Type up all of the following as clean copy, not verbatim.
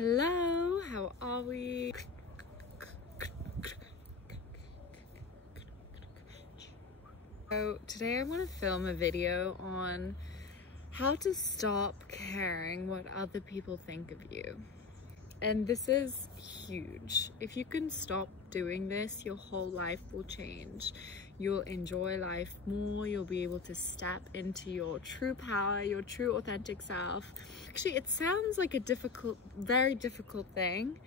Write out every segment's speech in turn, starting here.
Hello, how are we? So today I want to film a video on how to stop caring what other people think of you. And this is huge. If you can stop doing this, your whole life will change. You'll enjoy life more. You'll be able to step into your true power, your true authentic self. Actually, it sounds like a very difficult thing,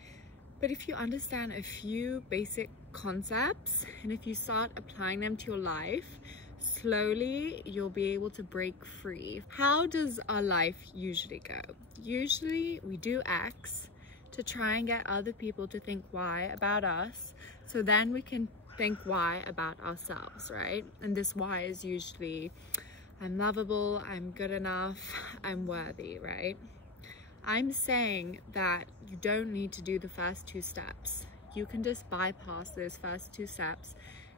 but if you understand a few basic concepts and if you start applying them to your life, slowly you'll be able to break free. How does our life usually go? Usually we do X to try and get other people to think Y about us, so then we can think Y about ourselves, right? And this Y is usually I'm lovable, I'm good enough, I'm worthy, right? I'm saying that you don't need to do the first two steps. You can just bypass those first two steps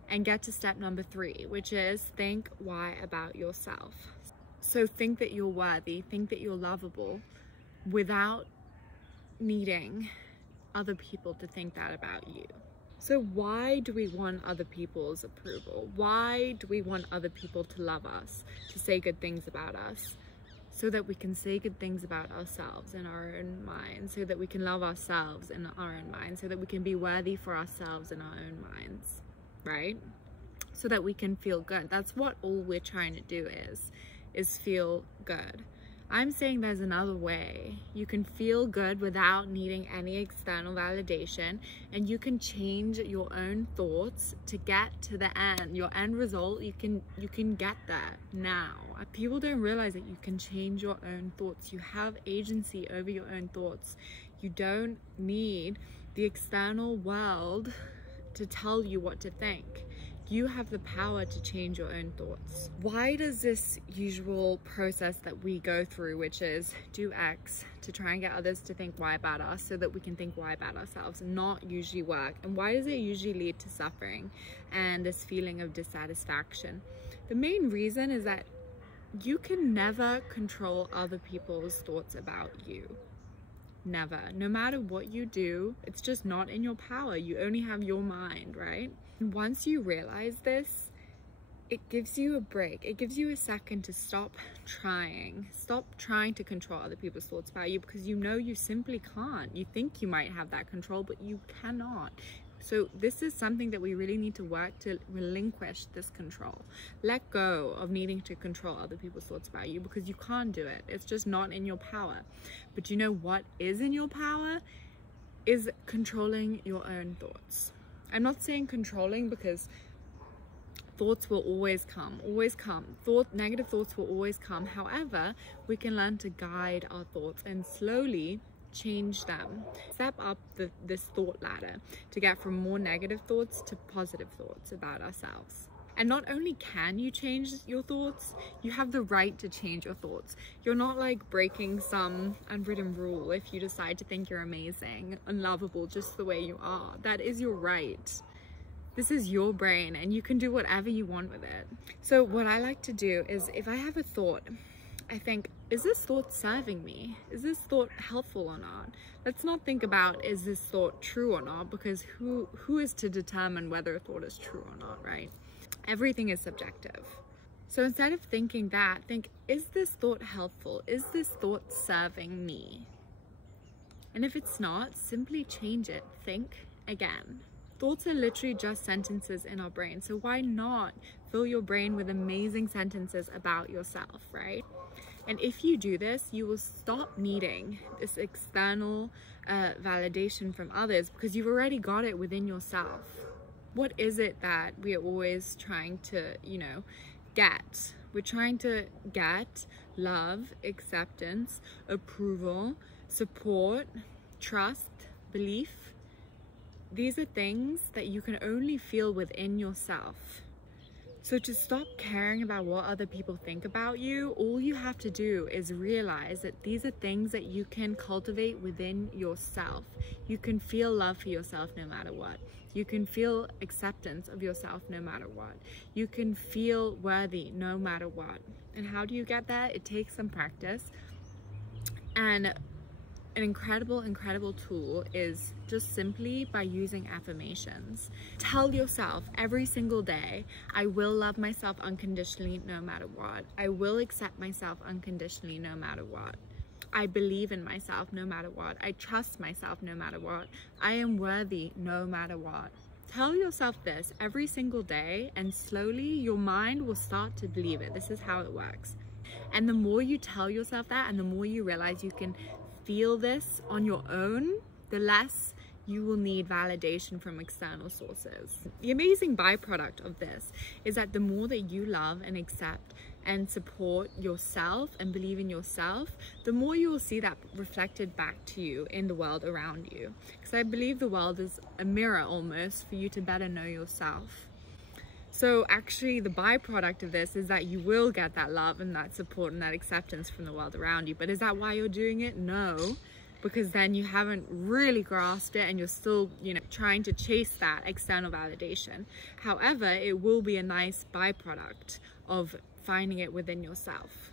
and get to step number 3, which is think Y about yourself. So think that you're worthy, think that you're lovable without needing other people to think that about you. So why do we want other people's approval? Why do we want other people to love us, to say good things about us? So that we can say good things about ourselves in our own minds, so that we can love ourselves in our own minds, so that we can be worthy for ourselves in our own minds, right? So that we can feel good. That's what all we're trying to do is feel good. I'm saying there's another way. You can feel good without needing any external validation, and you can change your own thoughts to get to the end. Your end result, you can get there now. People don't realize that you can change your own thoughts. You have agency over your own thoughts. You don't need the external world to tell you what to think. You have the power to change your own thoughts. Why does this usual process that we go through, which is do X to try and get others to think Y about us so that we can think Y about ourselves, not usually work? And why does it usually lead to suffering and this feeling of dissatisfaction? The main reason is that you can never control other people's thoughts about you. Never. No matter what you do, it's just not in your power. You only have your mind, right? And once you realize this, it gives you a break. It gives you a second to stop trying. Stop trying to control other people's thoughts about you, because you know you simply can't. You think you might have that control, but you cannot. So this is something that we really need to work to relinquish this control. Let go of needing to control other people's thoughts about you, because you can't do it. It's just not in your power. But you know what is in your power? Is controlling your own thoughts. I'm not saying controlling, because thoughts will always come. Negative thoughts will always come. However, we can learn to guide our thoughts and slowly change them. Step up this thought ladder to get from more negative thoughts to positive thoughts about ourselves. And not only can you change your thoughts, you have the right to change your thoughts. You're not like breaking some unwritten rule if you decide to think you're amazing and lovable just the way you are. That is your right. This is your brain and you can do whatever you want with it. So what I like to do is, if I have a thought, I think, is this thought serving me? Is this thought helpful or not? Let's not think about, is this thought true or not? Because who is to determine whether a thought is true or not, right? Everything is subjective. So instead of thinking that, think, is this thought helpful? Is this thought serving me? And if it's not, simply change it. Think again. Thoughts are literally just sentences in our brain. So why not fill your brain with amazing sentences about yourself, right? And if you do this, you will stop needing this external validation from others, because you've already got it within yourself. What is it that we are always trying to, get? We're trying to get love, acceptance, approval, support, trust, belief. These are things that you can only feel within yourself. So to stop caring about what other people think about you, all you have to do is realize that these are things that you can cultivate within yourself. You can feel love for yourself no matter what. You can feel acceptance of yourself no matter what. You can feel worthy no matter what. And how do you get that? It takes some practice. And an incredible tool is just simply by using affirmations. Tell yourself every single day, I will love myself unconditionally no matter what. I will accept myself unconditionally no matter what. I believe in myself no matter what. I trust myself no matter what. I am worthy no matter what. Tell yourself this every single day, and slowly your mind will start to believe it. This is how it works. And the more you tell yourself that, and the more you realize you can feel this on your own, the less you will need validation from external sources. The amazing byproduct of this is that the more that you love and accept and support yourself and believe in yourself, the more you will see that reflected back to you in the world around you. Because I believe the world is a mirror almost for you to better know yourself. So actually the byproduct of this is that you will get that love and that support and that acceptance from the world around you. But is that why you're doing it? No, because then you haven't really grasped it and you're still, you know, trying to chase that external validation. However, it will be a nice byproduct of finding it within yourself.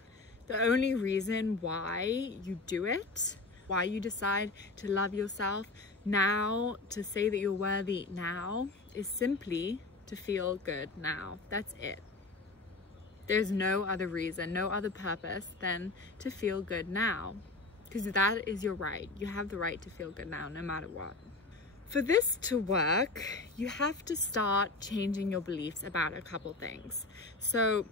The only reason why you do it, why you decide to love yourself now, to say that you're worthy now, is simply to feel good now. That's it. There's no other reason, no other purpose than to feel good now, because that is your right. You have the right to feel good now, no matter what. For this to work, you have to start changing your beliefs about a couple things. So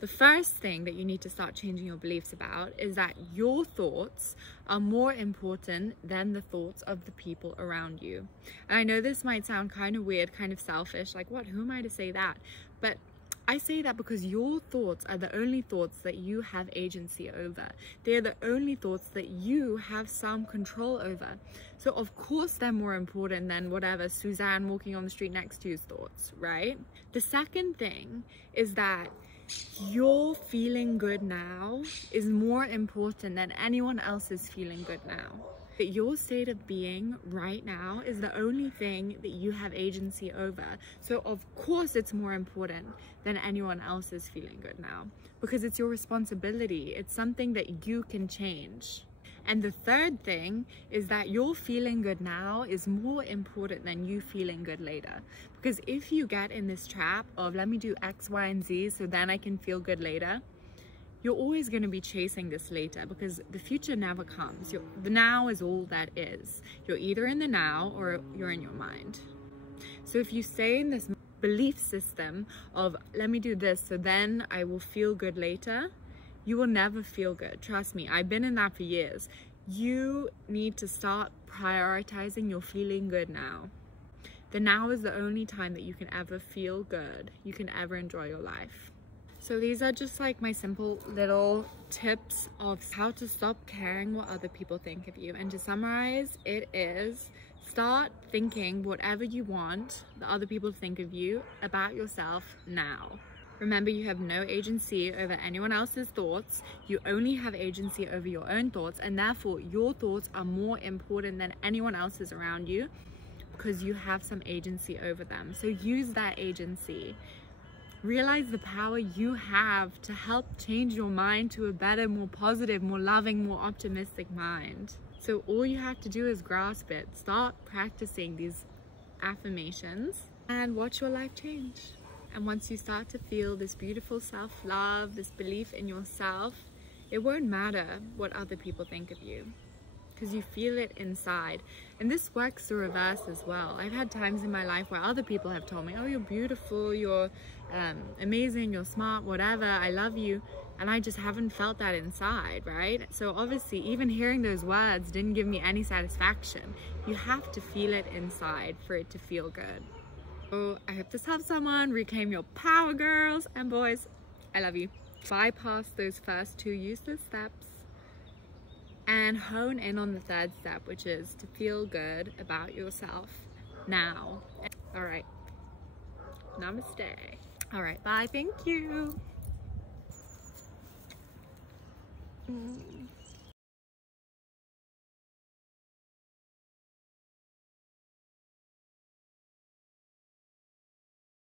the first thing that you need to start changing your beliefs about is that your thoughts are more important than the thoughts of the people around you. And I know this might sound kind of weird, kind of selfish, like what, who am I to say that? But I say that because your thoughts are the only thoughts that you have agency over. They're the only thoughts that you have some control over. So of course they're more important than whatever Suzanne walking on the street next to you's thoughts, right? The second thing is that your feeling good now is more important than anyone else's feeling good now. That your state of being right now is the only thing that you have agency over. So of course it's more important than anyone else's feeling good now, because it's your responsibility. It's something that you can change. And the third thing is that your feeling good now is more important than you feeling good later. Because if you get in this trap of let me do X, Y, and Z so then I can feel good later, you're always going to be chasing this later, because the future never comes. The now is all that is. You're either in the now or you're in your mind. So if you stay in this belief system of let me do this so then I will feel good later, you will never feel good. Trust me, I've been in that for years. You need to start prioritizing your feeling good now. The now is the only time that you can ever feel good. You can ever enjoy your life. So these are just like my simple little tips of how to stop caring what other people think of you. And to summarize, it is start thinking whatever you want the other people to think of you about yourself now. Remember, you have no agency over anyone else's thoughts. You only have agency over your own thoughts, and therefore your thoughts are more important than anyone else's around you, because you have some agency over them. So use that agency. Realize the power you have to help change your mind to a better, more positive, more loving, more optimistic mind. So all you have to do is grasp it. Start practicing these affirmations and watch your life change. And once you start to feel this beautiful self-love, this belief in yourself, it won't matter what other people think of you, because you feel it inside. And this works the reverse as well. I've had times in my life where other people have told me, oh, you're beautiful, you're amazing, you're smart, whatever, I love you. And I just haven't felt that inside, right? So obviously, even hearing those words didn't give me any satisfaction. You have to feel it inside for it to feel good. So I hope this helps someone. Reclaim your power, girls and boys. I love you. Bypass those first two useless steps and hone in on the third step, which is to feel good about yourself now. All right. Namaste. All right. Bye. Thank you.